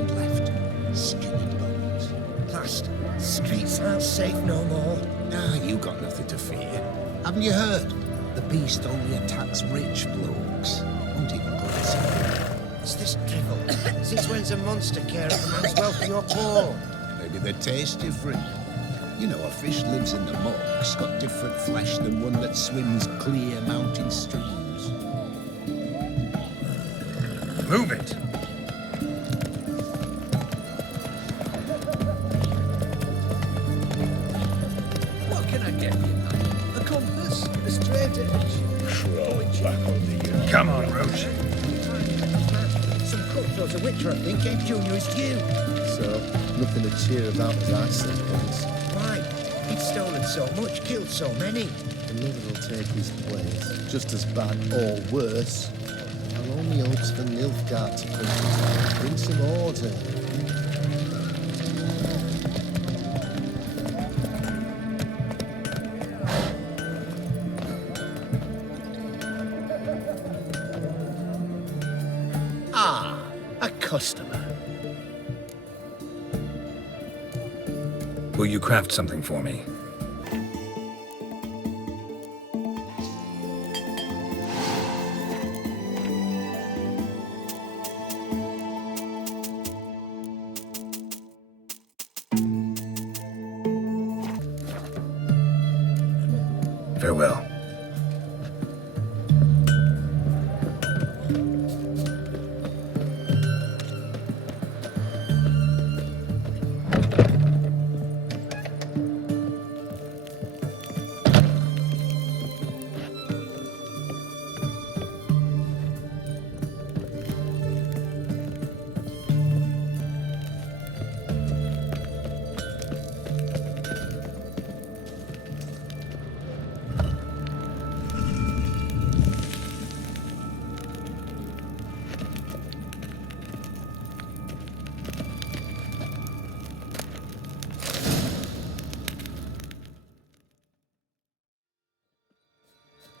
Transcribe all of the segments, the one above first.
squad left. Skinning bones. Last, streets aren't safe no more. Nah, you got nothing to fear. Haven't you heard? The beast only attacks rich blokes. Won't even glass you. What's this drivel? Since when's a monster care of a man's wealthy or poor? Maybe they taste different. You know, a fish lives in the muck's got different flesh than one that swims clear mountain streams. Move it! What can I get you? A compass? A straight edge? Throw it back on the Come on, Roach. Some cutthroat of Witcher, I think, gave Junior his due. So, nothing to cheer about as I suppose. Why? He'd stolen so much, killed so many. Another will take his place, just as bad or worse. I'll only hope for Nilfgaard to come to town, bring some order. Ah, a customer. Will you craft something for me? Farewell.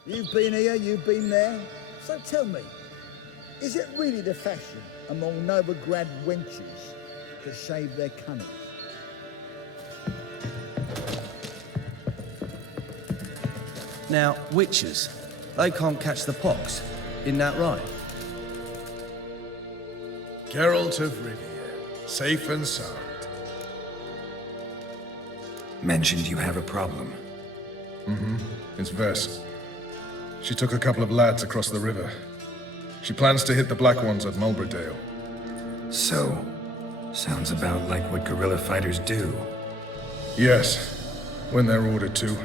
You've been here, you've been there. So tell me, is it really the fashion among Novigrad wenches to shave their cunnings? Now, witches, they can't catch the pox. Isn't that right? Geralt of Rivia, safe and sound. Mentioned you have a problem. It's Vess. She took a couple of lads across the river. She plans to hit the Black Ones at Mulbridale. So, sounds about like what guerrilla fighters do. Yes, when they're ordered to.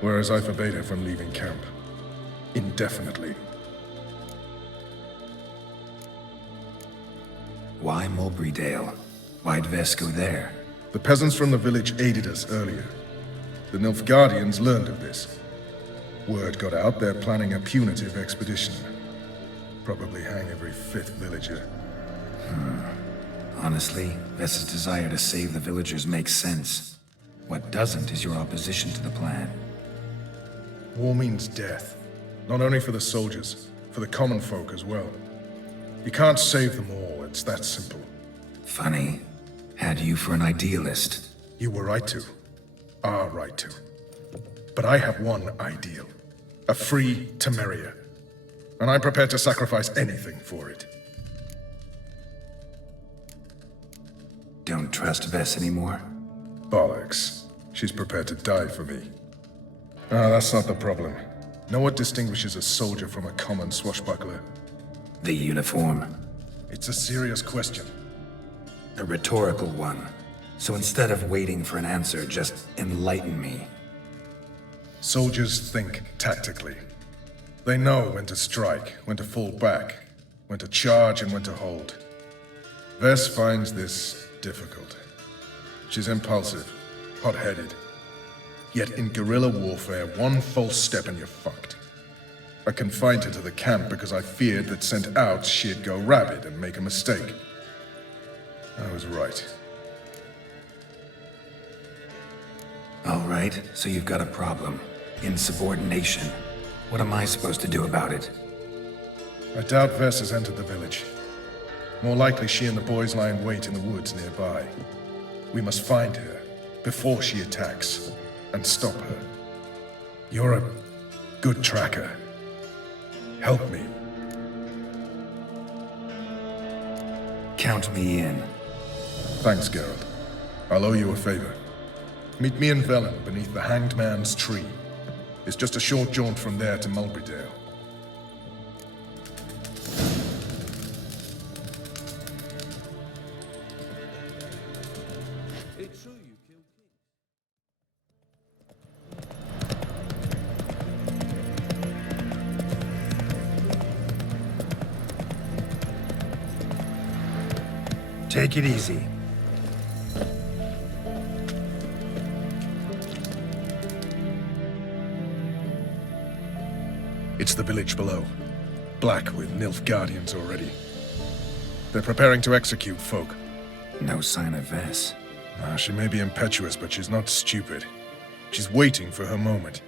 Whereas I forbade her from leaving camp. Indefinitely. Why Mulbridale? Why'd Vess go there? The peasants from the village aided us earlier. The Nilfgaardians learned of this. Word got out they're planning a punitive expedition. Probably hang every fifth villager. Honestly, Vess's desire to save the villagers makes sense. What doesn't is your opposition to the plan. War means death. Not only for the soldiers, for the common folk as well. You can't save them all, it's that simple. Funny. Had you for an idealist. You were right to. Are right to. But I have one ideal. A free Temeria. And I'm prepared to sacrifice anything for it. Don't trust Vess anymore? Bollocks. She's prepared to die for me. Ah, that's not the problem. Know what distinguishes a soldier from a common swashbuckler? The uniform. It's a serious question. A rhetorical one. So instead of waiting for an answer, just enlighten me. Soldiers think tactically. They know when to strike, when to fall back, when to charge and when to hold. Vess finds this difficult. She's impulsive, hot-headed. Yet in guerrilla warfare, one false step and you're fucked. I confined her to the camp because I feared that sent out she'd go rabid and make a mistake. I was right. All right, so you've got a problem. Insubordination. What am I supposed to do about it? I doubt Vess has entered the village. More likely she and the boys lie in wait in the woods nearby. We must find her before she attacks and stop her. You're a good tracker. Help me. Count me in. Thanks, Geralt. I'll owe you a favor. Meet me in Velen beneath the Hanged Man's tree. It's just a short jaunt from there to Mulberydale. It's true you killed King. Take it easy. It's the village below. Black with Nilfgaardians already. They're preparing to execute folk. No sign of Vess. She may be impetuous, but she's not stupid. She's waiting for her moment.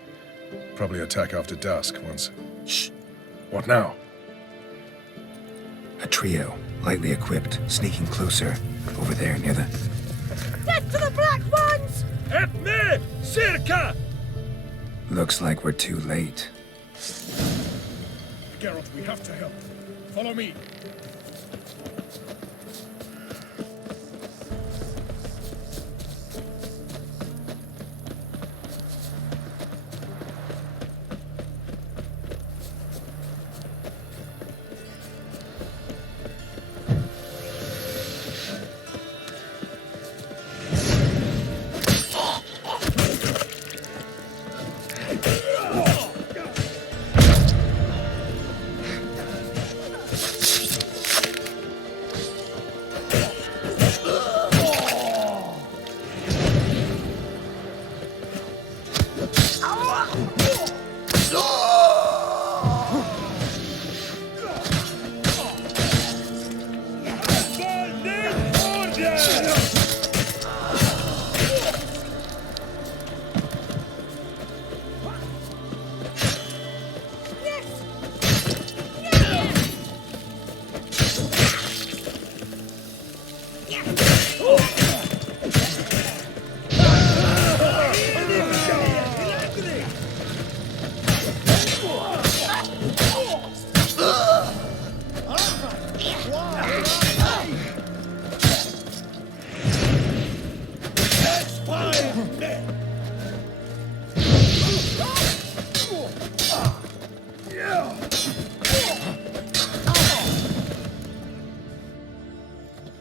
Probably attack after dusk once... Shh! What now? A trio, lightly equipped, sneaking closer. Over there near the... Death to the Black Ones! At me! Circa! Looks like we're too late. Geralt, we have to help. Follow me.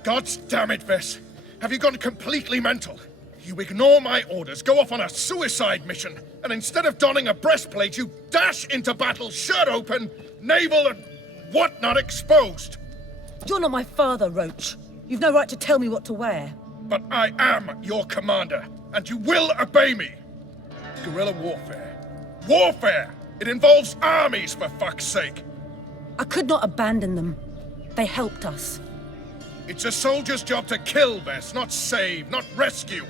God damn it, Vess. Have you gone completely mental? You ignore my orders, go off on a suicide mission, and instead of donning a breastplate, you dash into battle, shirt open, navel and whatnot exposed. You're not my father, Roach. You've no right to tell me what to wear. But I am your commander, and you will obey me. Guerrilla warfare. Warfare! It involves armies, for fuck's sake. I could not abandon them. They helped us. It's a soldier's job to kill, Vess, not save, not rescue.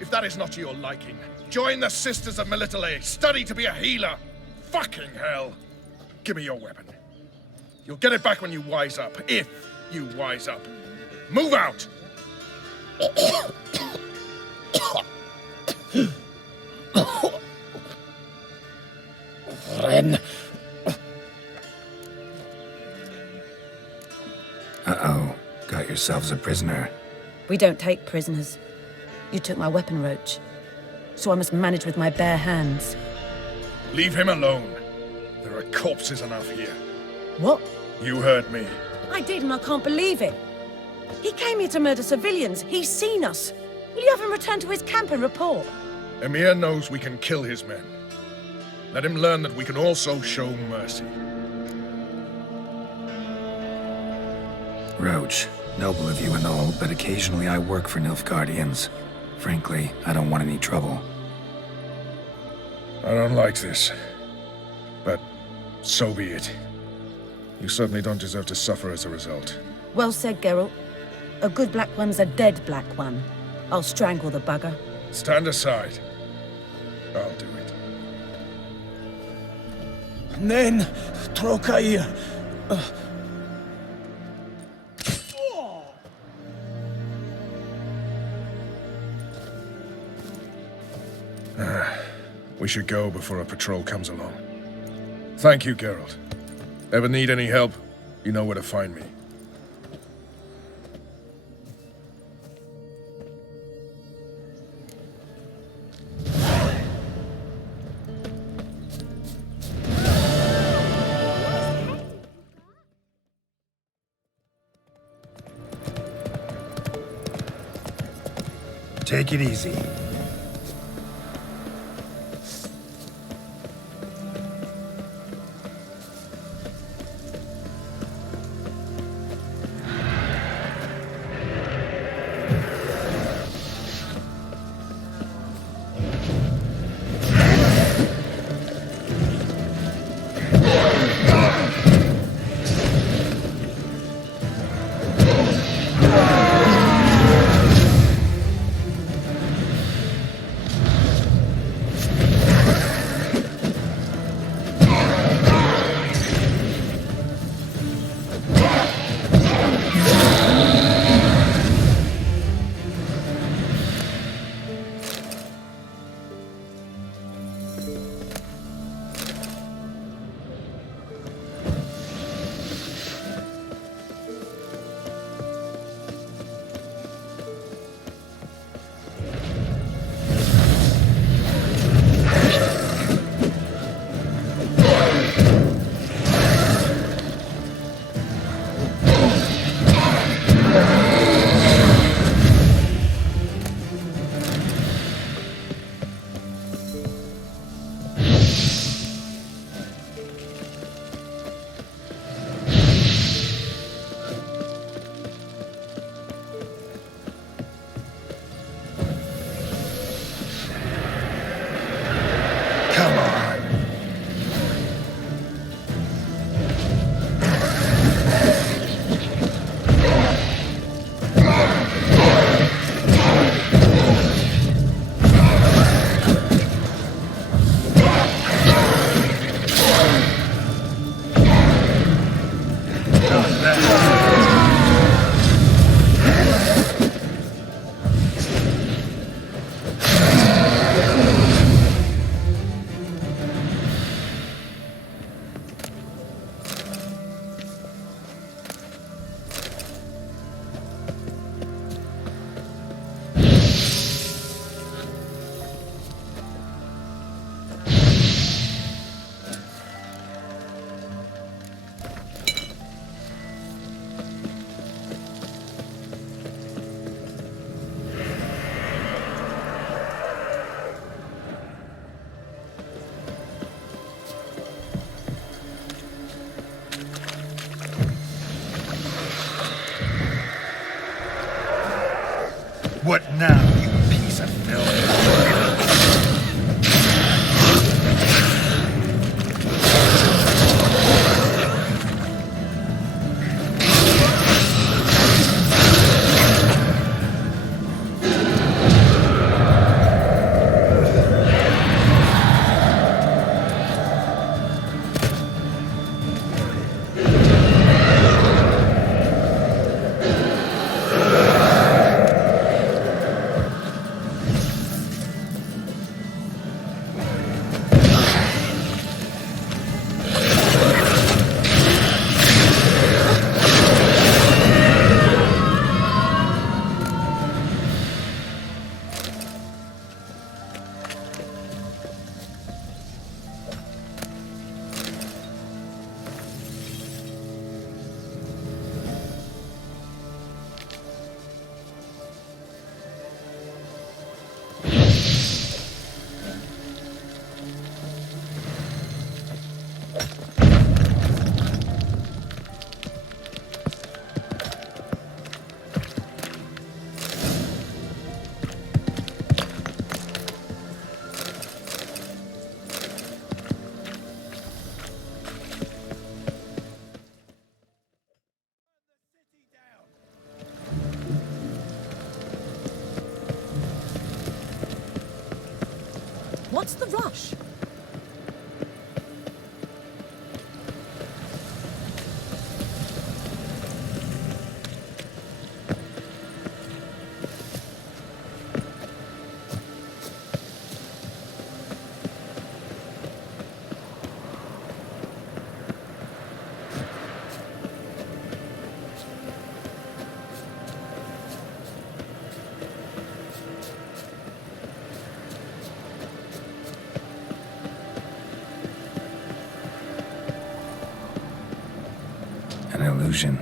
If that is not to your liking, join the Sisters of Melitele, study to be a healer. Fucking hell. Give me your weapon. You'll get it back when you wise up, if you wise up. Move out! Ren. Uh-oh. Got yourselves a prisoner. We don't take prisoners. You took my weapon, Roach. So I must manage with my bare hands. Leave him alone. There are corpses enough here. What? You heard me. I did, and I can't believe it. He came here to murder civilians. He's seen us. Will you have him return to his camp and report? Emir knows we can kill his men. Let him learn that we can also show mercy. Roach, noble of you and all, but occasionally I work for Nilfgaardians. Frankly, I don't want any trouble. I don't like this. But so be it. You certainly don't deserve to suffer as a result. Well said, Geralt. A good black one's a dead black one. I'll strangle the bugger. Stand aside. I'll do it. Nen, Trokair. We should go before a patrol comes along. Thank you, Geralt. Ever need any help, you know where to find me. Take it easy. What now, you piece of filth? What's the rush? illusion.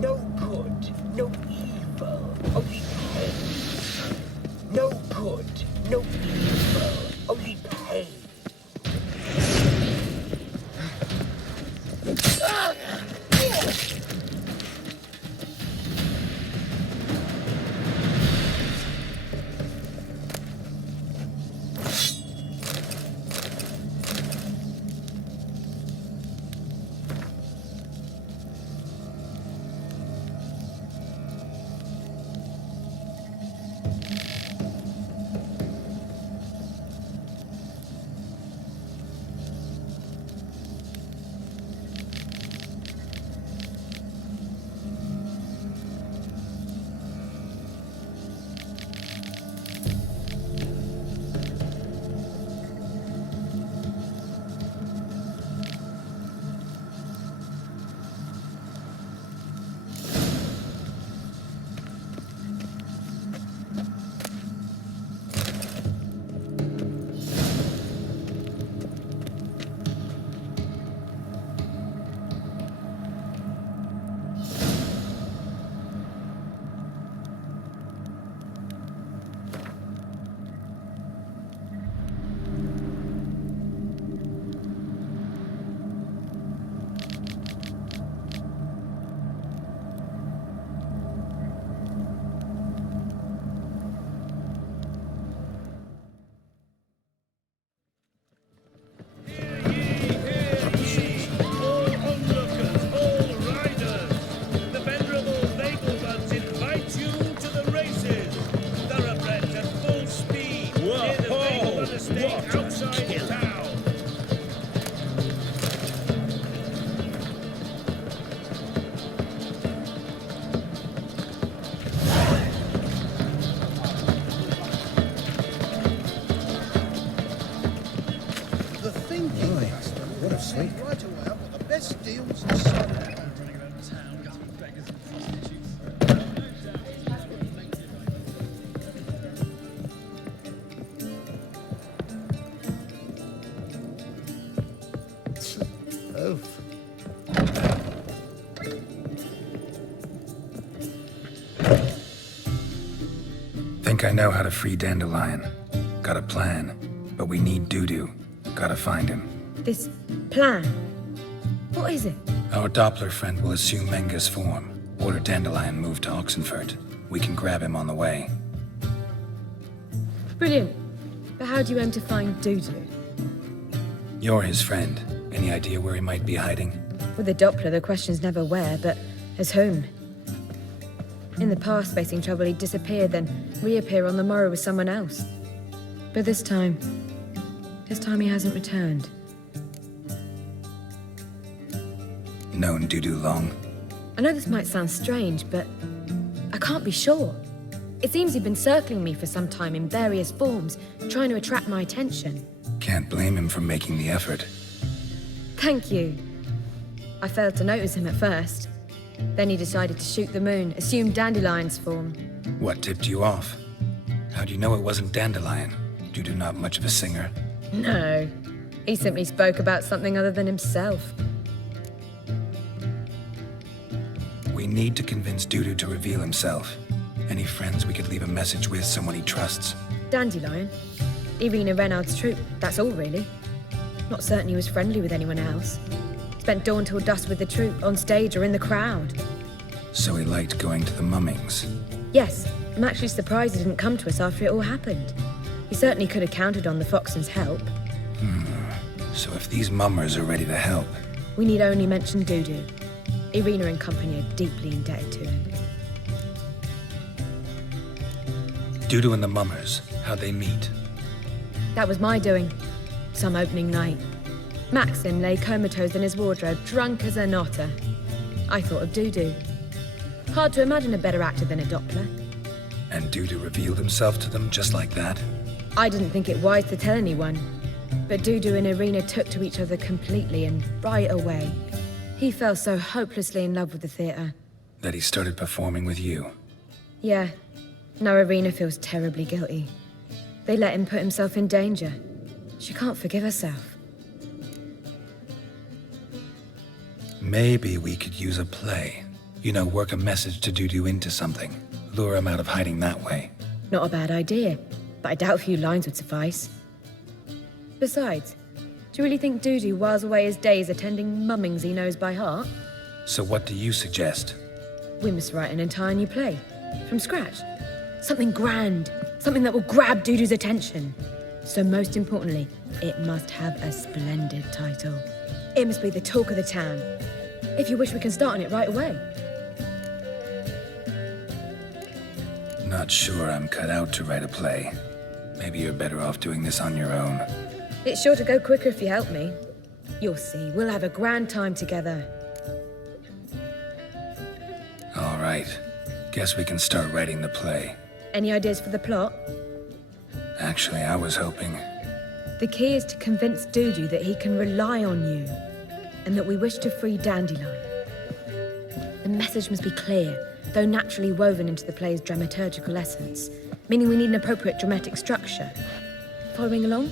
No good, no evil, only pain. No good, no evil, only pain. Right away, I've got the best deals in Surrey. Oof. Think I know how to free Dandelion. Got a plan, but we need Dudu. Gotta find him. This plan? What is it? Our Doppler friend will assume Menga's form. Order Dandelion moved to Oxenfurt. We can grab him on the way. Brilliant. But how do you aim to find Dudu? You're his friend. Any idea where he might be hiding? With the Doppler, the question's never where, but as whom. In the past, facing trouble, he'd disappear, then reappear on the morrow with someone else. But this time he hasn't returned. Known Dudu long? I know this might sound strange, but I can't be sure. It seems he'd been circling me for some time in various forms, trying to attract my attention. Can't blame him for making the effort. Thank you. I failed to notice him at first. Then he decided to shoot the moon, assume Dandelion's form. What tipped you off? How do you know it wasn't Dandelion? Dudu not much of a singer. No. He simply spoke about something other than himself. We need to convince Dudu to reveal himself. Any friends we could leave a message with, someone he trusts? Dandelion? Irina Renard's troupe, that's all really. Not certain he was friendly with anyone else. Spent dawn till dusk with the troupe, on stage or in the crowd. So he liked going to the mummings? Yes, I'm actually surprised he didn't come to us after it all happened. He certainly could have counted on the Foxton's help. So if these mummers are ready to help... We need only mention Dudu. Irina and company are deeply indebted to him. Dudu and the mummers, how'd they meet? That was my doing. Some opening night. Maxim lay comatose in his wardrobe, drunk as an otter. I thought of Dudu. Hard to imagine a better actor than a Doppler. And Dudu revealed himself to them just like that? I didn't think it wise to tell anyone. But Dudu and Irina took to each other completely and right away. He fell so hopelessly in love with the theatre. That he started performing with you? Yeah. Now Irina feels terribly guilty. They let him put himself in danger. She can't forgive herself. Maybe we could use a play. You know, work a message to Dudu into something. Lure him out of hiding that way. Not a bad idea, but I doubt a few lines would suffice. Besides, do you really think Dudu whiles away his days attending mummings he knows by heart? So what do you suggest? We must write an entire new play. From scratch. Something grand. Something that will grab Dudu's attention. So most importantly, it must have a splendid title. It must be the talk of the town. If you wish, we can start on it right away. Not sure I'm cut out to write a play. Maybe you're better off doing this on your own. It's sure to go quicker if you help me. You'll see, we'll have a grand time together. All right. Guess we can start writing the play. Any ideas for the plot? Actually, I was hoping... The key is to convince Dudu that he can rely on you, and that we wish to free Dandelion. The message must be clear, though naturally woven into the play's dramaturgical essence, meaning we need an appropriate dramatic structure. Following along?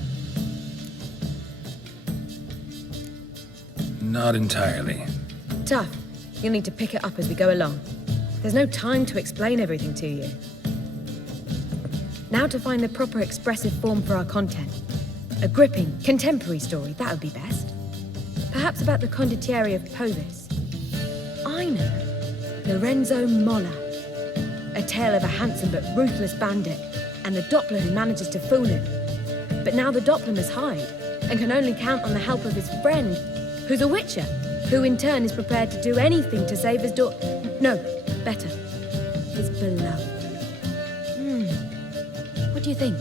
Not entirely. Tough. You'll need to pick it up as we go along. There's no time to explain everything to you. Now to find the proper expressive form for our content. A gripping, contemporary story, that would be best. Perhaps about the condottieri of Povis. I know. Lorenzo Molla. A tale of a handsome but ruthless bandit, and the Doppler who manages to fool him. But now the Doppler must hide, and can only count on the help of his friend, who's a witcher, who in turn is prepared to do anything to save his No, better. His beloved. What do you think?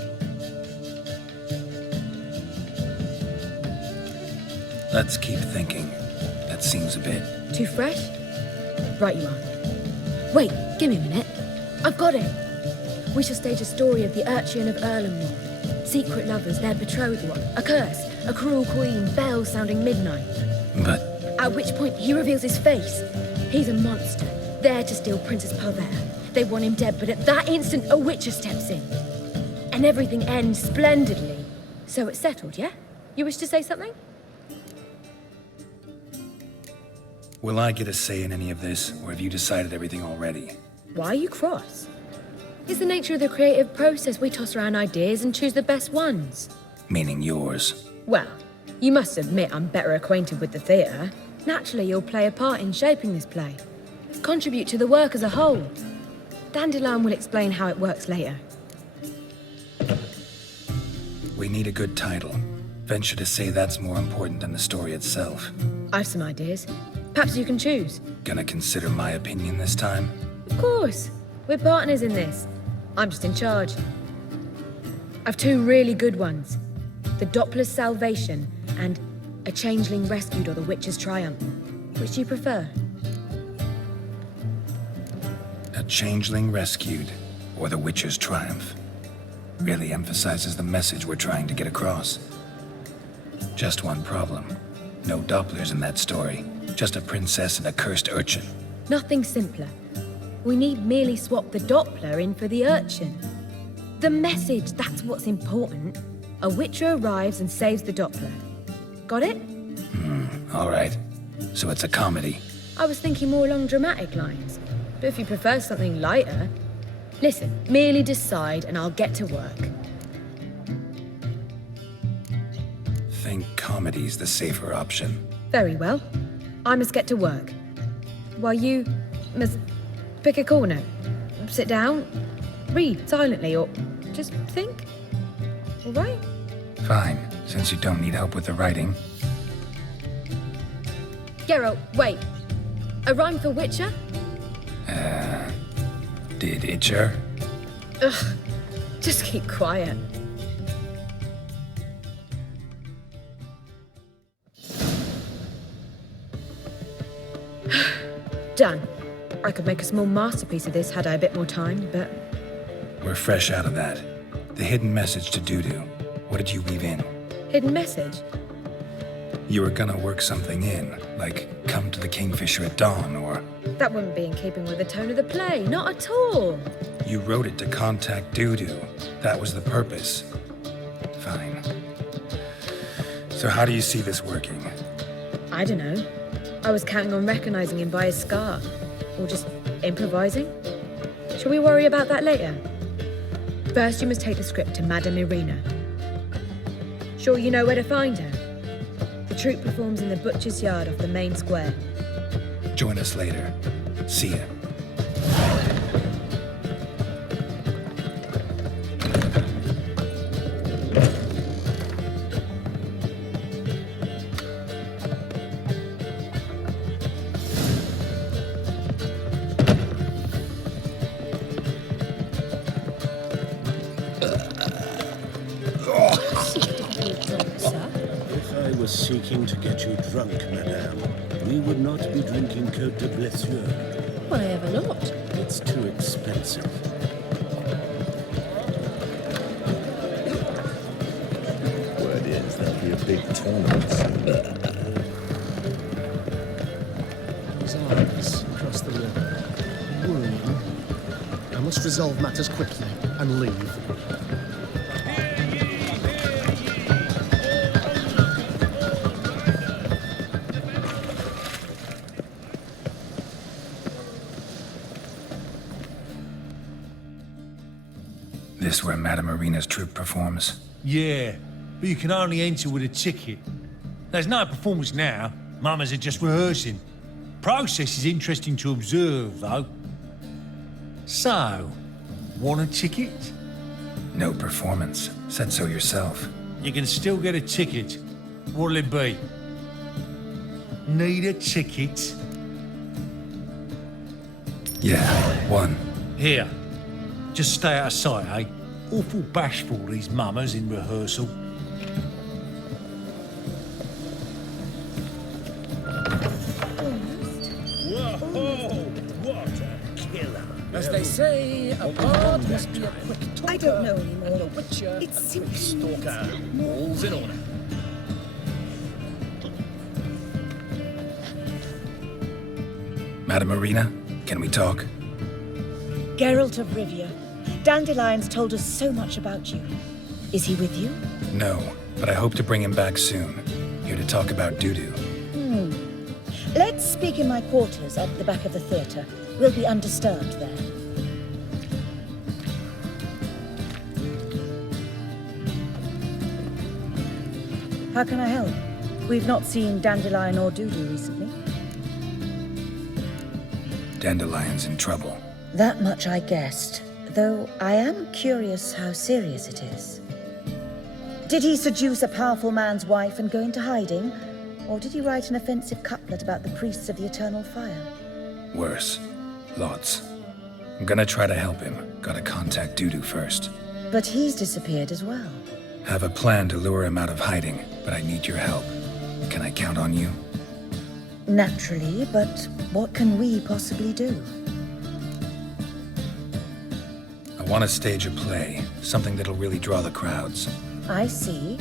Let's keep thinking. That seems a bit... Too fresh? Right you are. Wait, give me a minute. I've got it. We shall stage a story of the urchin of Erlenmoor. Secret lovers, their betrothal, a curse, a cruel queen, bells sounding midnight. But... At which point he reveals his face. He's a monster, there to steal Princess Pavera. They want him dead, but at that instant a witcher steps in. And everything ends splendidly. So it's settled, yeah? You wish to say something? Will I get a say in any of this, or have you decided everything already? Why are you cross? It's the nature of the creative process. We toss around ideas and choose the best ones. Meaning yours. Well, you must admit I'm better acquainted with the theatre. Naturally, you'll play a part in shaping this play. Contribute to the work as a whole. Dandelion will explain how it works later. We need a good title. Venture to say that's more important than the story itself. I've some ideas. Perhaps you can choose. Gonna consider my opinion this time? Of course. We're partners in this. I'm just in charge. I've two really good ones. The Doppler's Salvation and A Changeling Rescued or the Witch's Triumph. Which do you prefer? A Changeling Rescued or the Witcher's Triumph. Really emphasizes the message we're trying to get across. Just one problem. No Dopplers in that story. Just a princess and a cursed urchin. Nothing simpler. We need merely swap the Doppler in for the urchin. The message, that's what's important. A witcher arrives and saves the Doppler. Got it? All right. So it's a comedy. I was thinking more along dramatic lines. But if you prefer something lighter... Listen, merely decide and I'll get to work. Think comedy's the safer option. Very well. I must get to work. While you must pick a corner, sit down, read silently, or just think. All right? Fine, since you don't need help with the writing. Geralt, wait. A rhyme for Witcher? Did Itcher? Ugh, just keep quiet. Done. I could make a small masterpiece of this had I a bit more time, but... We're fresh out of that. The hidden message to Dudu. What did you weave in? Hidden message? You were gonna work something in, like come to the Kingfisher at dawn, or... That wouldn't be in keeping with the tone of the play, not at all. You wrote it to contact Dudu. That was the purpose. Fine. So how do you see this working? I don't know. I was counting on recognizing him by his scar. Or just improvising? Shall we worry about that later? First, you must take the script to Madame Irina. Sure you know where to find her? The troupe performs in the butcher's yard off the main square. Join us later. See ya. If I was seeking to get you drunk, madame, we would not be drinking Côte de Blessure. Why ever not? It's too expensive. Word is there'll be a big tournament soon. His eyes across the river. Worrying. I must resolve matters quickly and leave. This where Madame Irina's troupe performs? Yeah, but you can only enter with a ticket. There's no performance now. Mamas are just rehearsing. Process is interesting to observe, though. So, want a ticket? No performance. Said so yourself. You can still get a ticket. What'll it be? Need a ticket? Yeah, one. Here. Just stay out of sight, eh? Awful bashful, these mamas in rehearsal. Whoa! What a killer! As they say, a bard must be a quick talker. I don't know anymore. And a witcher, It's a quick simply stalker. All's in order. Madame Irina, can we talk? Geralt of Rivia. Dandelion's told us so much about you. Is he with you? No, but I hope to bring him back soon. Here to talk about Dudu. Let's speak in my quarters at the back of the theatre. We'll be undisturbed there. How can I help? We've not seen Dandelion or Dudu recently. Dandelion's in trouble. That much I guessed, though I am curious how serious it is. Did he seduce a powerful man's wife and go into hiding? Or did he write an offensive couplet about the priests of the eternal fire? Worse. Lots. I'm gonna try to help him. Gotta contact Dudu first. But he's disappeared as well. Have a plan to lure him out of hiding, but I need your help. Can I count on you? Naturally, but what can we possibly do? I want to stage a play, something that'll really draw the crowds. I see.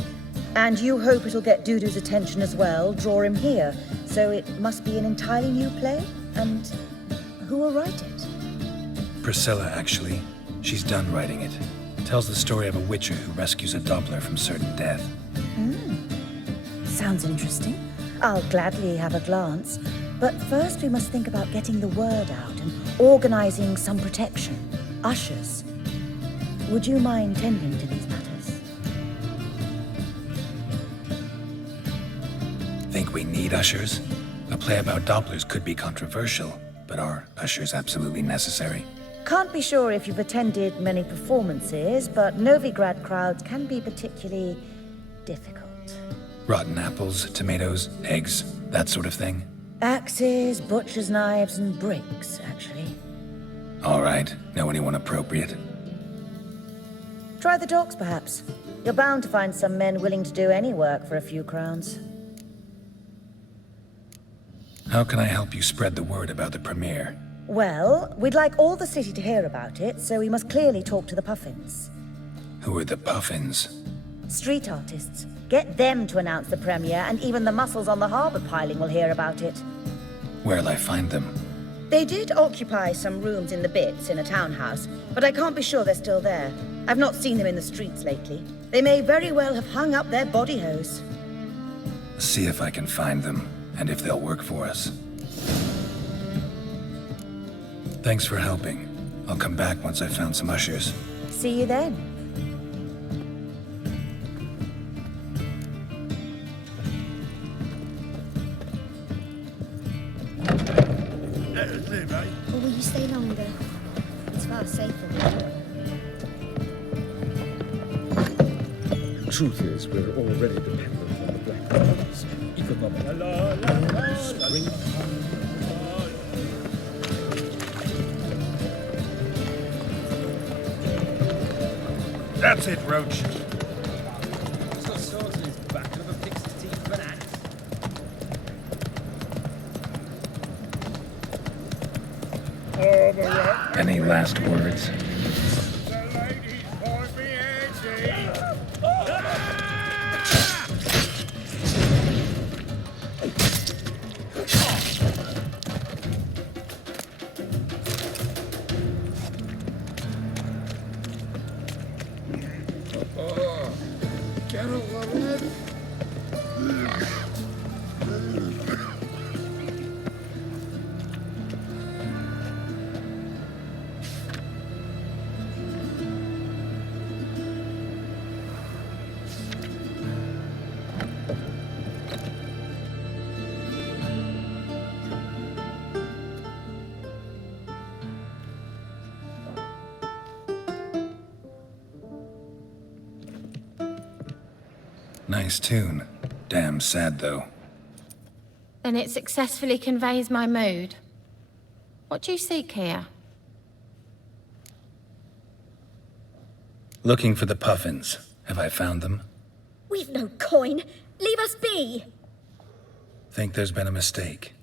And you hope it'll get Dudu's attention as well, draw him here. So it must be an entirely new play? And who will write it? Priscilla, actually. She's done writing it. Tells the story of a witcher who rescues a Doppler from certain death. Sounds interesting. I'll gladly have a glance. But first we must think about getting the word out and organizing some protection. Ushers. Would you mind tending to these matters? Think we need ushers? A play about Dopplers could be controversial, but are ushers absolutely necessary? Can't be sure if you've attended many performances, but Novigrad crowds can be particularly difficult. Rotten apples, tomatoes, eggs, that sort of thing? Axes, butcher's knives, and bricks, actually. All right. Know anyone appropriate? Try the docks, perhaps. You're bound to find some men willing to do any work for a few crowns. How can I help you spread the word about the premiere? Well, we'd like all the city to hear about it, so we must clearly talk to the Puffins. Who are the Puffins? Street artists. Get them to announce the premiere, and even the muscles on the harbour piling will hear about it. Where'll I find them? They did occupy some rooms in the Bits in a townhouse, but I can't be sure they're still there. I've not seen them in the streets lately. They may very well have hung up their body hose. See if I can find them, and if they'll work for us. Thanks for helping. I'll come back once I've found some ushers. See you then. Or will you stay longer? It's far safer. Truth is, we're already dependent on the Black Rose. That's it, Roach. Any last words? Nice tune. Damn sad, though. Then it successfully conveys my mood. What do you seek here? Looking for the puffins. Have I found them? We've no coin. Leave us be. Think there's been a mistake.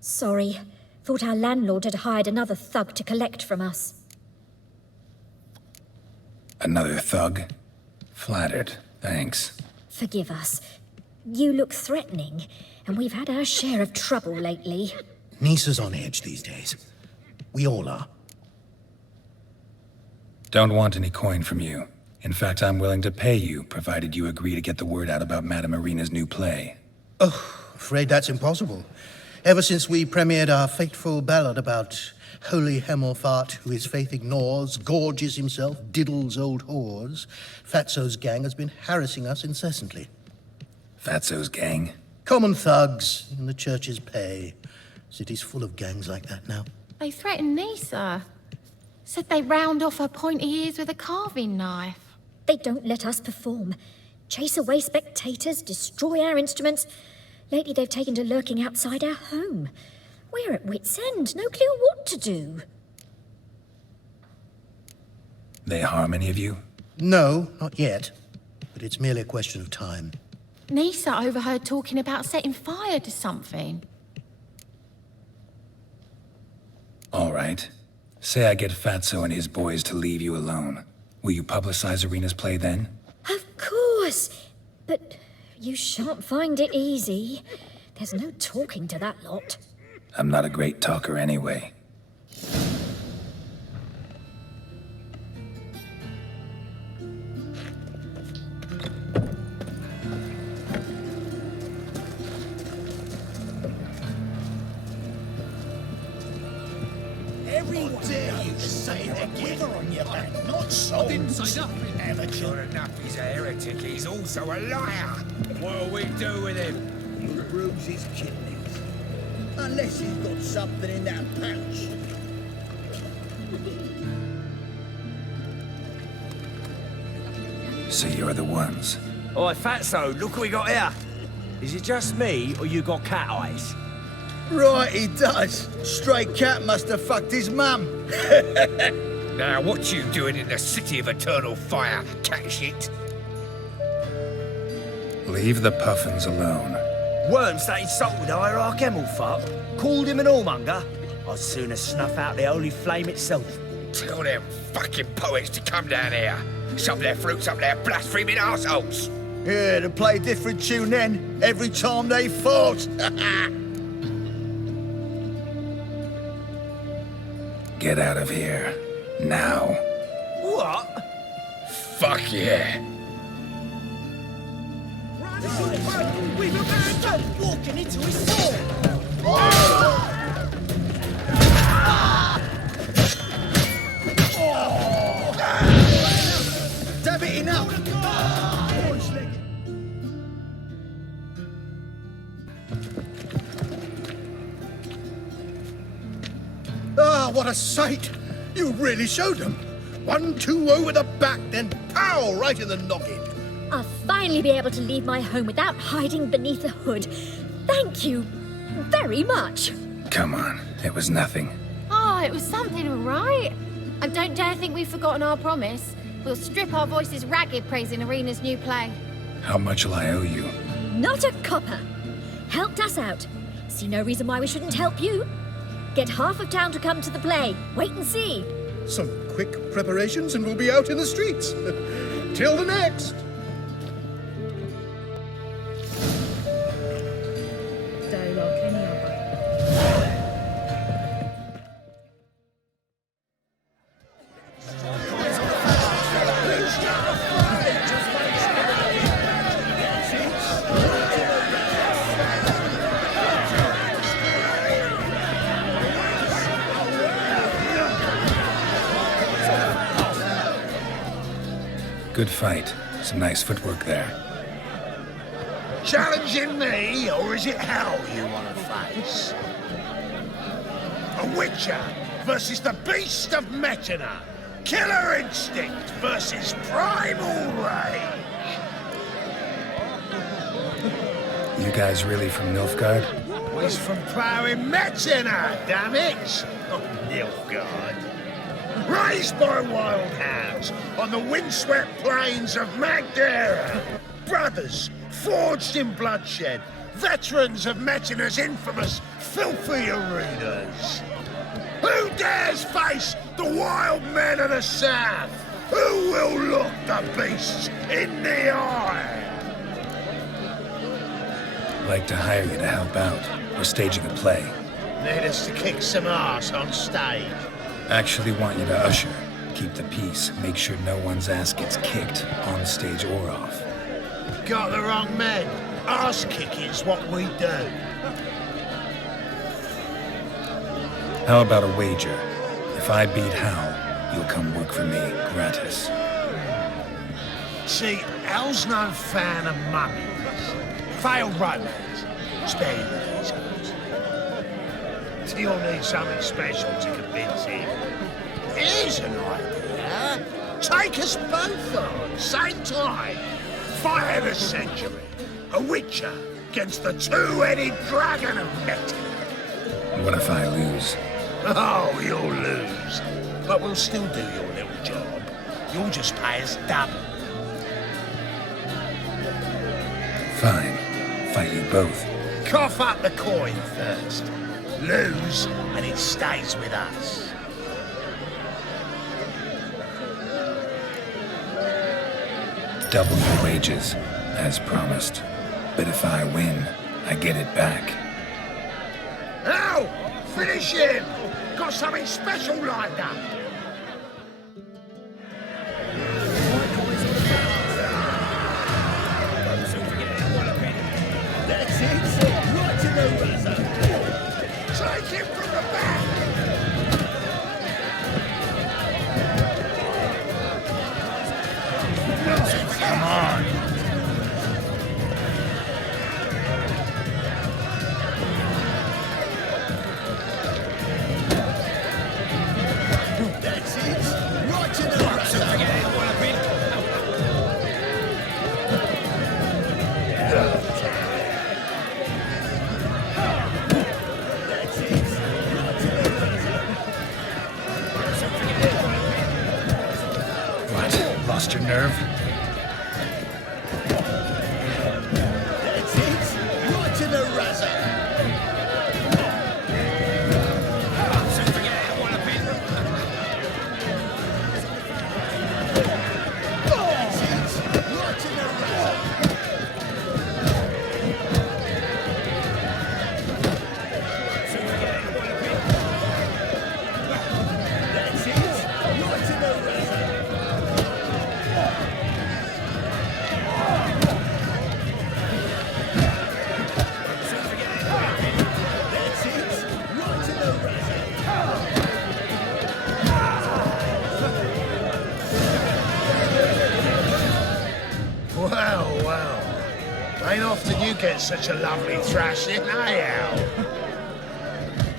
Sorry. Thought our landlord had hired another thug to collect from us. Another thug? Flattered. Thanks. Forgive us. You look threatening, and we've had our share of trouble lately. Nisa's on edge these days. We all are. Don't want any coin from you. In fact, I'm willing to pay you, provided you agree to get the word out about Madame Marina's new play. Oh, afraid that's impossible. Ever since we premiered our fateful ballad about holy Hemorfart, who his faith ignores, gorges himself, diddles old whores, Fatso's gang has been harassing us incessantly. Fatso's gang? Common thugs in the church's pay. City's full of gangs like that now. They threatened Nisa. Said they round off her pointy ears with a carving knife. They don't let us perform. Chase away spectators, destroy our instruments. Lately they've taken to lurking outside our home. We're at wit's end, no clue what to do. They harm any of you? No, not yet. But it's merely a question of time. Nisa overheard talking about setting fire to something. All right. Say I get Fatso and his boys to leave you alone. Will you publicize Arena's play then? Of course. But you shan't find it easy. There's no talking to that lot. I'm not a great talker anyway. Everyone dare you to say that quiver on your back, not so. I didn't say nothing. Amateur. Sure enough, he's a heretic. He's also a liar. What'll we do with him? We'll bruise his kidneys. Unless he's got something in that pouch. So you're the ones. Oi, Fatso, look what we got here. Is it just me, or you got cat eyes? Right, he does. Stray cat must have fucked his mum. Now, what you doing in the city of eternal fire, cat shit? Leave the puffins alone. Worms that insulted Hierarch Hemorfart, called him an whoremonger. I'd sooner snuff out the holy flame itself. Tell them fucking poets to come down here. Shove their fruits up their blaspheming arseholes. Yeah, to play a different tune then, every time they fought. Get out of here. Now. What? Fuck yeah. We've abandoned walking into his soul! Ah, what a sight! You really showed them. 1-2 over the back, then pow, right in the noggin. I'll finally be able to leave my home without hiding beneath a hood. Thank you very much. Come on, it was nothing. Oh, it was something, all right. And don't dare think we've forgotten our promise. We'll strip our voices ragged praising Arena's new play. How much will I owe you? Not a copper. Helped us out. See no reason why we shouldn't help you. Get half of town to come to the play. Wait and see. Some quick preparations and we'll be out in the streets. Till the next. Good fight. Some nice footwork there. Challenging me, or is it hell you want to face? A Witcher versus the Beast of Metina. Killer instinct versus primal rage. You guys really from Nilfgaard? He's from Prowling Metina, damn it! Oh, Nilfgaard. Raised by wild hounds on the windswept plains of Magdera. Brothers, forged in bloodshed. Veterans of Metina's infamous filthy arenas. Who dares face the wild men of the south? Who will look the beasts in the eye? I'd like to hire you to help out. We're staging a play. Need us to kick some ass on stage. Actually want you to usher. Keep the peace. Make sure no one's ass gets kicked, on stage or off. Got the wrong men. Ass kicking's what we do. How about a wager? If I beat Hal, you'll come work for me, gratis. See, Hal's no fan of mummies. Failed romance. Spare you with these guys. You'll need something special to convince him. Here's an idea. Take us both on, same time. Fight of the century. A Witcher against the two-headed dragon of Metin. What if I lose? Oh, you'll lose. But we'll still do your little job. You'll just pay us double. Fine. Fight you both. Cough up the coin first. Lose, and it stays with us. Double your wages, as promised. But if I win, I get it back. Now, finish him! Got something special lined up. That's it. Right to the razor. Take him from the back! Come on! That's it. Right to the razor. Lost your nerve? That's it. Right to the razor. That's it. Right to the razor. That's it. Right to the razor. Well. Ain't often you get such a lovely thrashing, eh, Al?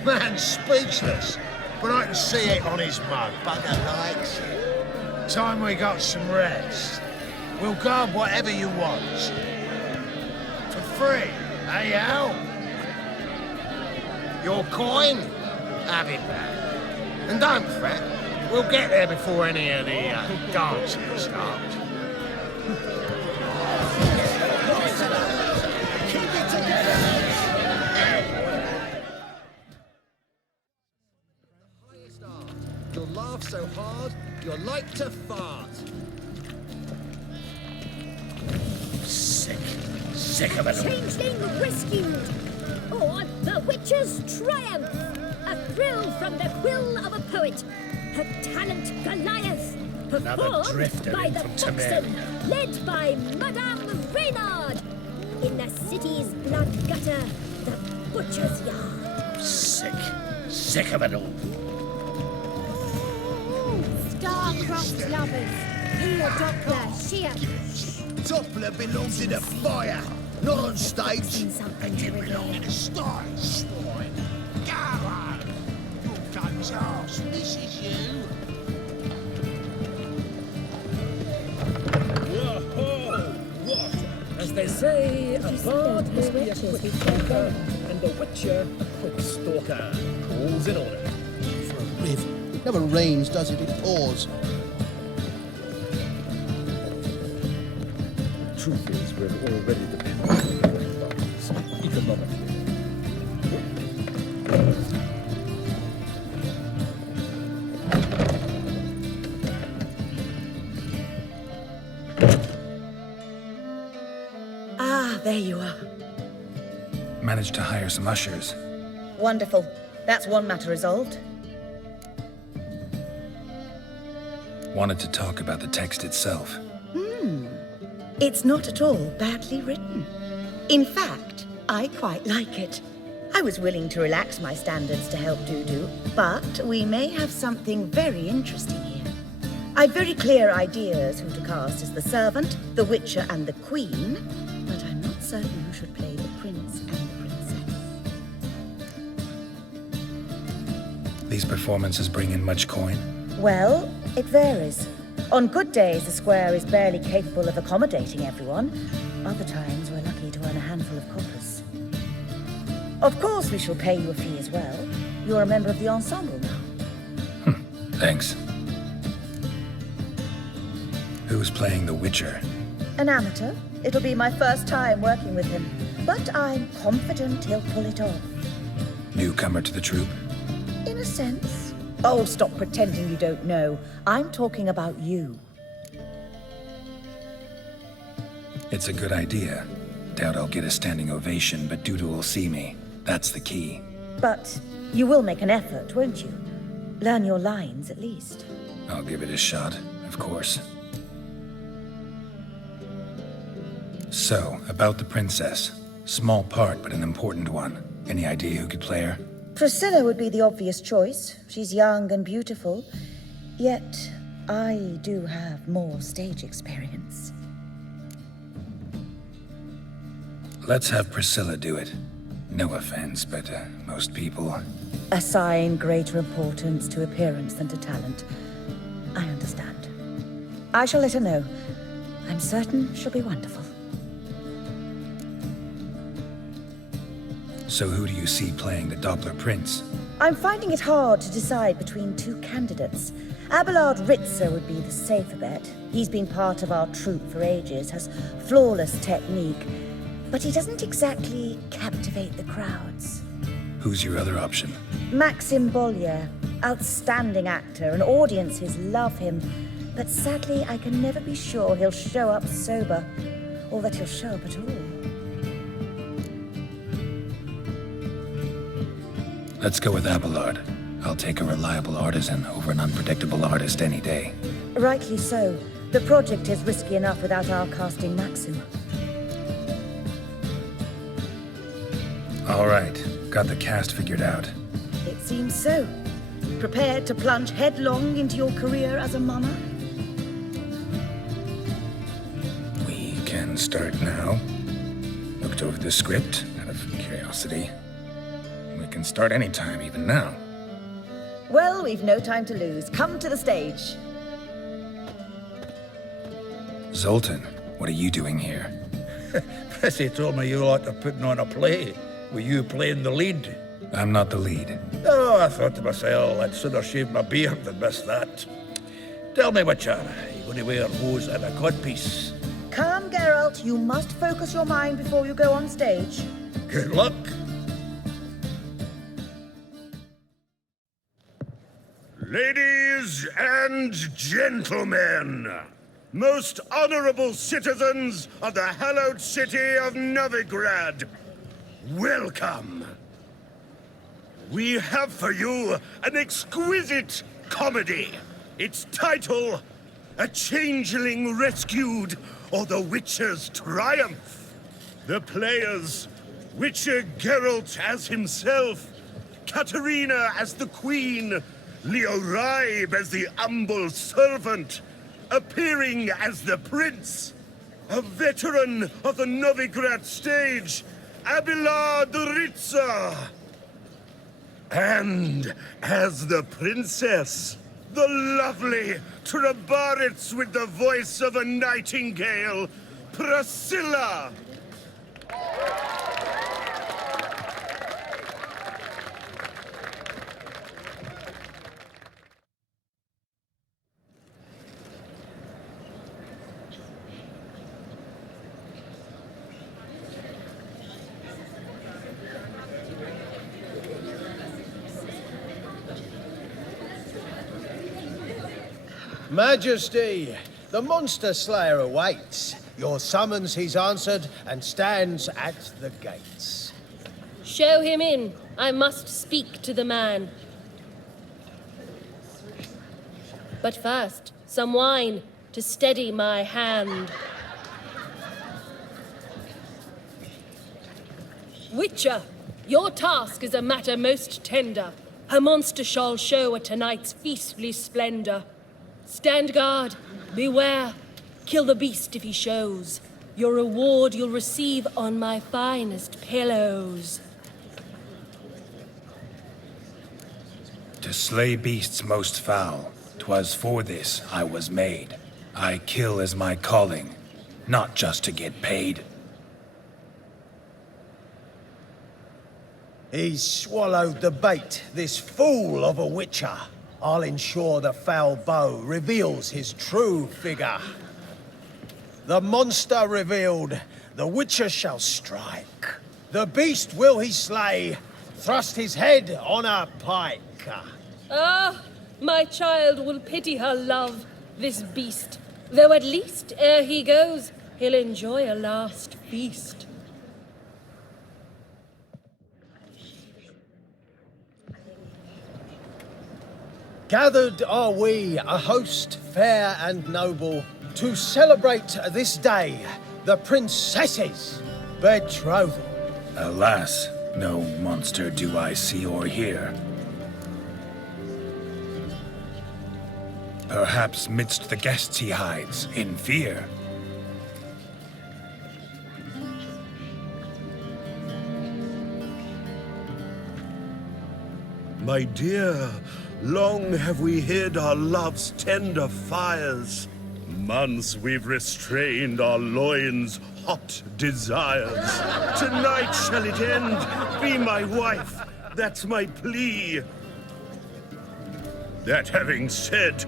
Man, speechless. but I can see it on his mug. Bugger likes it. Time we got some rest. We'll guard whatever you want. For free, eh, Al? Your coin? Have it back. And don't fret, we'll get there before any of the dancing starts. Keep it together! You'll laugh so hard, you're like to fart. Sick of it. Changeling rescued! Or the witch's triumph! A thrill from the quill of a poet. Her talent Goliath. Another Performed drifter by in the from Foxen. Temeria. Led by Madame Reynard. In the city's blood gutter, the butcher's yard. Sick of it all. Star-crossed lovers. Here, Doppler, sheer. Doppler belongs in a fire, not on stage. Something to belong in a Start, swine. Go on. Your guns arse. This is you. Whoa! What? As they say, a bard must be a quick talker, and a witcher a quick stalker. All's in order. For a riv. It never rains, does it? It pours. Truth is, we're already dependent on the buttons, economically. Ah, there you are. Managed to hire some ushers. Wonderful. That's one matter resolved. Wanted to talk about the text itself. It's not at all badly written. In fact, I quite like it. I was willing to relax my standards to help Dudu, but we may have something very interesting here. I've very clear ideas who to cast as the servant, the witcher, and the queen, but I'm not certain who should play the prince and the princess. These performances bring in much coin? Well, it varies. On good days, the square is barely capable of accommodating everyone. Other times, we're lucky to earn a handful of coppers. Of course, we shall pay you a fee as well. You're a member of the ensemble now. Thanks. Who's playing the Witcher? An amateur. It'll be my first time working with him, but I'm confident he'll pull it off. Newcomer to the troupe? In a sense. Oh, stop pretending you don't know. I'm talking about you. It's a good idea. Doubt I'll get a standing ovation, but Dudu will see me. That's the key. But you will make an effort, won't you? Learn your lines, at least. I'll give it a shot, of course. So, about the princess. Small part, but an important one. Any idea who could play her? Priscilla would be the obvious choice. She's young and beautiful. Yet, I do have more stage experience. Let's have Priscilla do it. No offense, but most people... Assign greater importance to appearance than to talent. I understand. I shall let her know. I'm certain she'll be wonderful. So who do you see playing the Doppler Prince? I'm finding it hard to decide between two candidates. Abelard Ritzer would be the safer bet. He's been part of our troupe for ages, has flawless technique, but he doesn't exactly captivate the crowds. Who's your other option? Maxim Bollier, outstanding actor, and audiences love him, but sadly I can never be sure he'll show up sober, or that he'll show up at all. Let's go with Abelard. I'll take a reliable artisan over an unpredictable artist any day. Rightly so. The project is risky enough without our casting Maxim. All right, got the cast figured out. It seems so. Prepared to plunge headlong into your career as a mama? We can start now. Looked over the script out of curiosity. We can start anytime, even now. Well, we've no time to lose. Come to the stage. Zoltan, what are you doing here? Prissy told me you like to putting on a play. Were you playing the lead? I'm not the lead. Oh, I thought to myself, I'd sooner shave my beard than miss that. Tell me, Witcher, you going to wear hose and a codpiece? Calm, Geralt. You must focus your mind before you go on stage. Good luck. Ladies and gentlemen, most honorable citizens of the hallowed city of Novigrad, welcome. We have for you an exquisite comedy. Its title, A Changeling Rescued, or The Witcher's Triumph. The players, Witcher Geralt as himself, Katarina as the Queen, Leo Raib as the humble servant, appearing as the Prince, a veteran of the Novigrad stage, Abelard Ritza, and as the Princess, the lovely Trabaritz with the voice of a nightingale, Priscilla. Majesty, the monster slayer awaits. Your summons he's answered and stands at the gates. Show him in. I must speak to the man. But first, some wine to steady my hand. Witcher, your task is a matter most tender. A monster shall show at tonight's feastly splendor. Stand guard, beware, kill the beast if he shows. Your reward you'll receive on my finest pillows. To slay beasts most foul, 'twas for this I was made. I kill as my calling, not just to get paid. He's swallowed the bait, this fool of a witcher. I'll ensure the foul bow reveals his true figure. The monster revealed, the witcher shall strike. The beast will he slay, thrust his head on a pike. Ah, my child will pity her love, this beast. Though at least, ere he goes, he'll enjoy a last feast. Gathered are we, a host fair and noble, to celebrate this day, the princess's betrothal. Alas, no monster do I see or hear. Perhaps midst the guests he hides, in fear. My dear, long have we hid our love's tender fires. Months we've restrained our loins' hot desires. Tonight shall it end. Be my wife, that's my plea. That having said,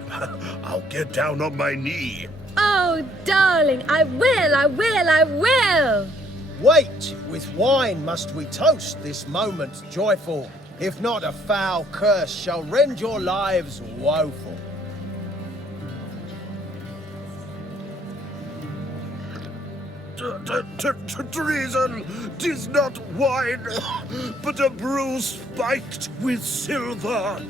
I'll get down on my knee. Oh, darling, I will! Wait, with wine must we toast this moment joyful. If not, a foul curse shall rend your lives woeful. Treason! 'Tis not wine, but a brew spiked with silver.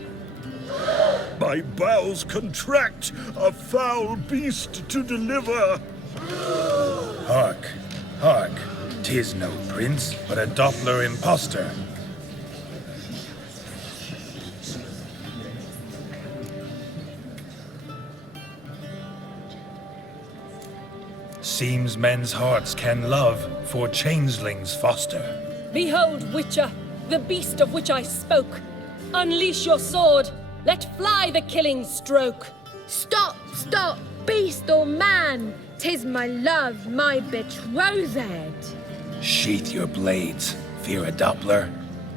My bowels contract, a foul beast to deliver. Hark, hark, 'tis no prince, but a Doppler impostor. Seems men's hearts can love, for changelings foster. Behold, Witcher, the beast of which I spoke. Unleash your sword, Let fly the killing stroke. Stop, stop, beast or man! 'Tis my love, my betrothed. Sheath your blades, fear a Doppler.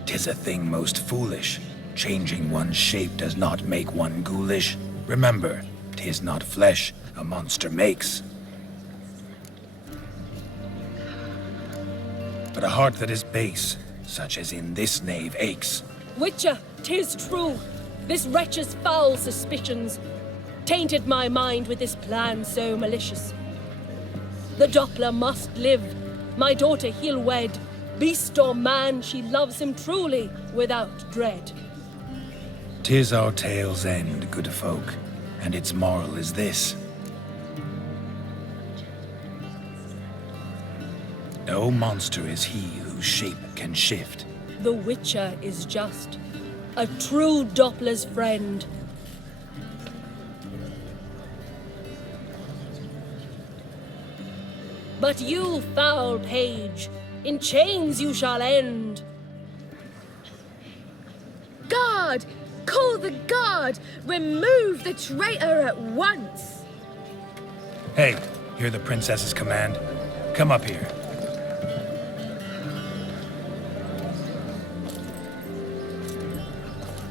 'Tis a thing most foolish. Changing one's shape does not make one ghoulish. Remember, 'tis not flesh a monster makes, but a heart that is base, such as in this knave aches. Witcher, 'tis true. This wretch's foul suspicions tainted my mind with this plan so malicious. The Doppler must live. My daughter he'll wed. Beast or man, she loves him truly, without dread. 'Tis our tale's end, good folk, and its moral is this. No monster is he whose shape can shift. The Witcher is just a true Doppler's friend. But you, foul page, in chains you shall end. Guard! Call the guard! Remove the traitor at once! Hey, hear the princess's command? Come up here.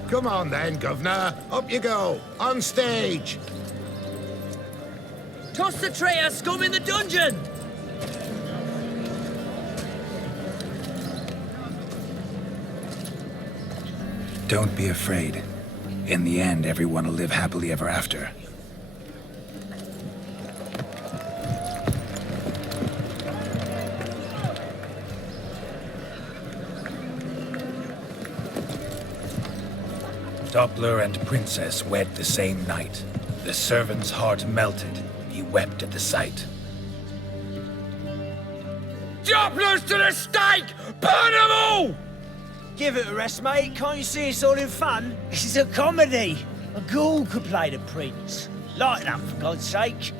Come on then, Governor. Up you go. On stage. Toss the traitor scum in the dungeon! Don't be afraid. In the end, everyone will live happily ever after. Doppler and princess wed the same night. The servant's heart melted. He wept at the sight. Dopplers to the stake! Burn them all! Give it a rest, mate. Can't you see it's all in fun? This is a comedy. A ghoul could play the prince. Lighten up, for God's sake.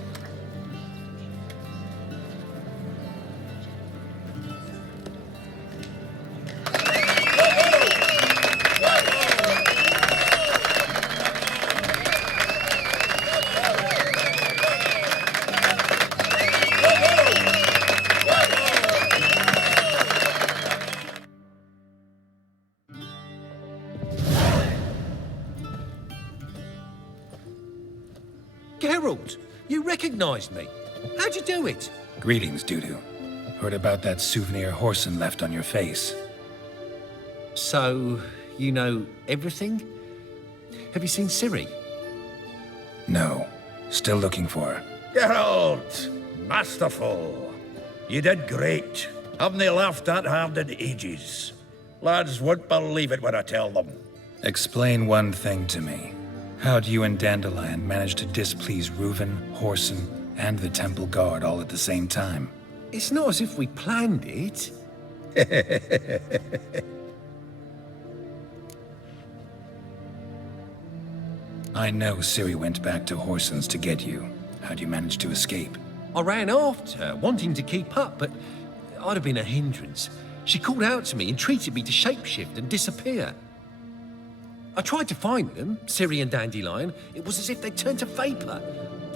Geralt, you recognized me. How'd you do it? Greetings, Dudu. Heard about that souvenir Horson left on your face. So, you know everything? Have you seen Ciri? No. Still looking for her. Geralt! Masterful. You did great. Haven't they laughed that hard in ages? Lads won't believe it when I tell them. Explain one thing to me. How'd you and Dandelion manage to displease Reuven, Horson, and the Temple Guard all at the same time? It's not as if we planned it. I know Ciri went back to Horson's to get you. How'd you manage to escape? I ran after her, wanting to keep up, but I'd have been a hindrance. She called out to me, entreated me to shapeshift and disappear. I tried to find them, Ciri and Dandelion. It was as if they turned to vapor.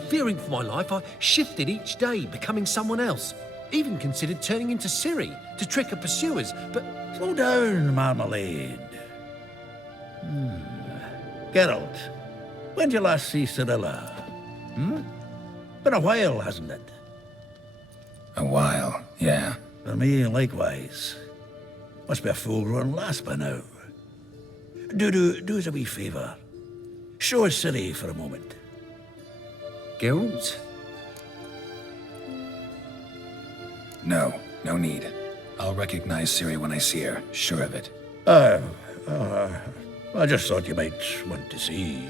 Fearing for my life, I shifted each day, becoming someone else. Even considered turning into Ciri to trick her pursuers, but... Slow down, Marmalade. Geralt, when did you last see Cirilla? Been a while, hasn't it? A while, yeah. For me, likewise. Must be a full-grown lass by now. Do us a wee favour. Show us Ciri for a moment. Geralt? No need. I'll recognize Ciri when I see her, sure of it. I just thought you might want to see.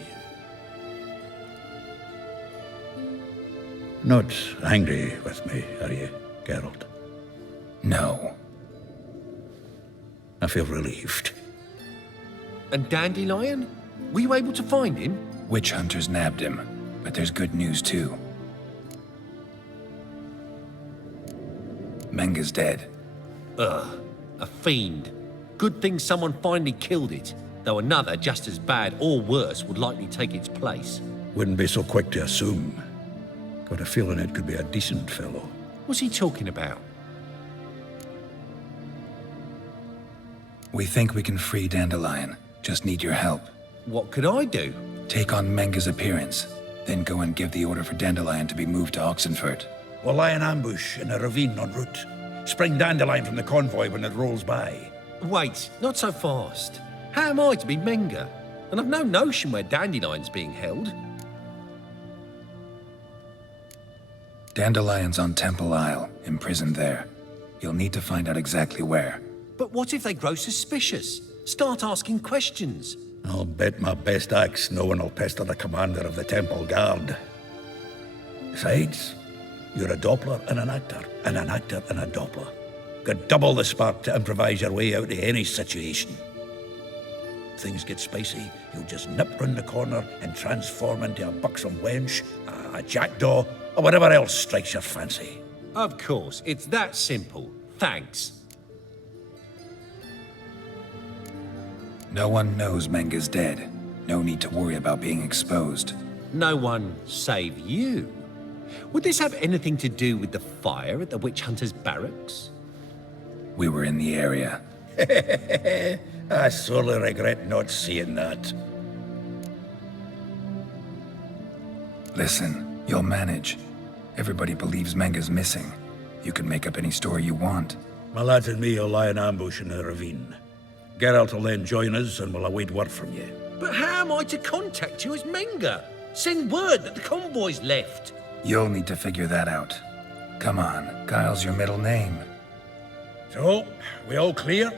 Not angry with me, are you, Geralt? No. I feel relieved. And Dandelion? Were you able to find him? Witch hunters nabbed him, but there's good news too. Menga's dead. Ugh, a fiend. Good thing someone finally killed it. though another, just as bad or worse, would likely take its place. Wouldn't be so quick to assume. Got a feeling it could be a decent fellow. What's he talking about? We think we can free Dandelion. Just need your help. What could I do? Take on Menga's appearance, then go and give the order for Dandelion to be moved to Oxenford. We'll lie in ambush in a ravine en route. Spring Dandelion from the convoy when it rolls by. Wait, not so fast. How am I to be Menga? And I've no notion where Dandelion's being held. Dandelion's on Temple Isle, imprisoned there. You'll need to find out exactly where. But what if they grow suspicious? Start asking questions? I'll bet my best axe no one will pester the commander of the Temple Guard. Besides, you're a Doppler and an actor and a Doppler. Got double the spark to improvise your way out of any situation. If things get spicy, you'll just nip round the corner and transform into a buxom wench, a jackdaw, or whatever else strikes your fancy. Of course, it's that simple. Thanks. No one knows Menga's dead. No need to worry about being exposed. No one save you. Would this have anything to do with the fire at the witch hunter's barracks? We were in the area. I sorely regret not seeing that. Listen, you'll manage. Everybody believes Menga's missing. You can make up any story you want. My lads and me will lie in ambush in the ravine. Geralt will then join us and we'll await word from you. But how am I to contact you as Menga? Send word that the convoy's left. You'll need to figure that out. Come on, Guile's your middle name. So, we all clear?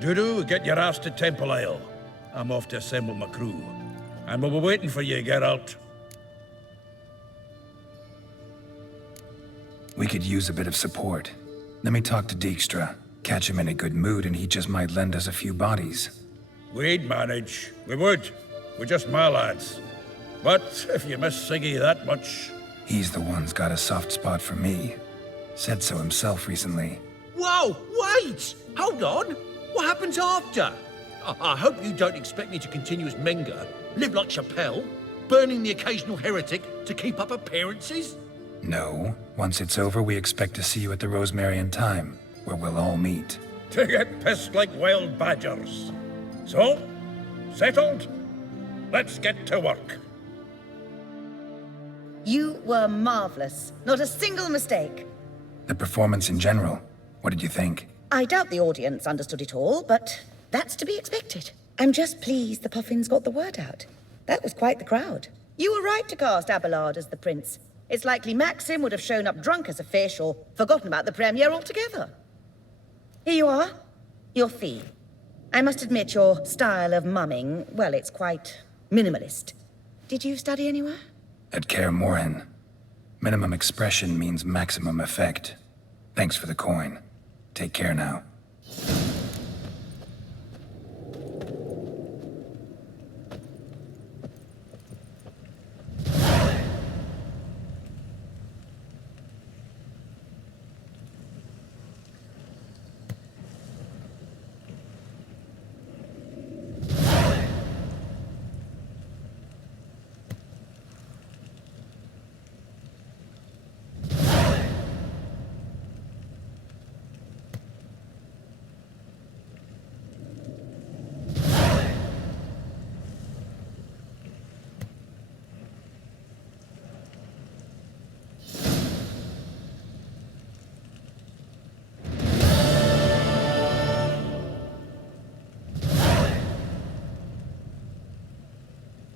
Dudu, get your ass to Temple Isle. I'm off to assemble my crew. And we'll be waiting for you, Geralt. We could use a bit of support. Let me talk to Dijkstra. Catch him in a good mood and he just might lend us a few bodies. We'd manage. We would. We're just my lads. But if you miss Siggy that much... He's the one's got a soft spot for me. Said so himself recently. Whoa, wait! Hold on! What happens after? I hope you don't expect me to continue as Menga, live like Chappelle, burning the occasional heretic to keep up appearances? No. Once it's over, we expect to see you at the Rosemary in Time, where we'll all meet. To get pissed like wild badgers. So, settled? Let's get to work. You were marvelous. Not a single mistake. The performance in general, what did you think? I doubt the audience understood it all, but that's to be expected. I'm just pleased the Puffins got the word out. That was quite the crowd. You were right to cast Abelard as the prince. It's likely Maxim would have shown up drunk as a fish or forgotten about the premiere altogether. Here you are, your fee. I must admit your style of mumming, well, it's quite minimalist. Did you study anywhere? At Kaer Morhen. Minimum expression means maximum effect. Thanks for the coin. Take care now.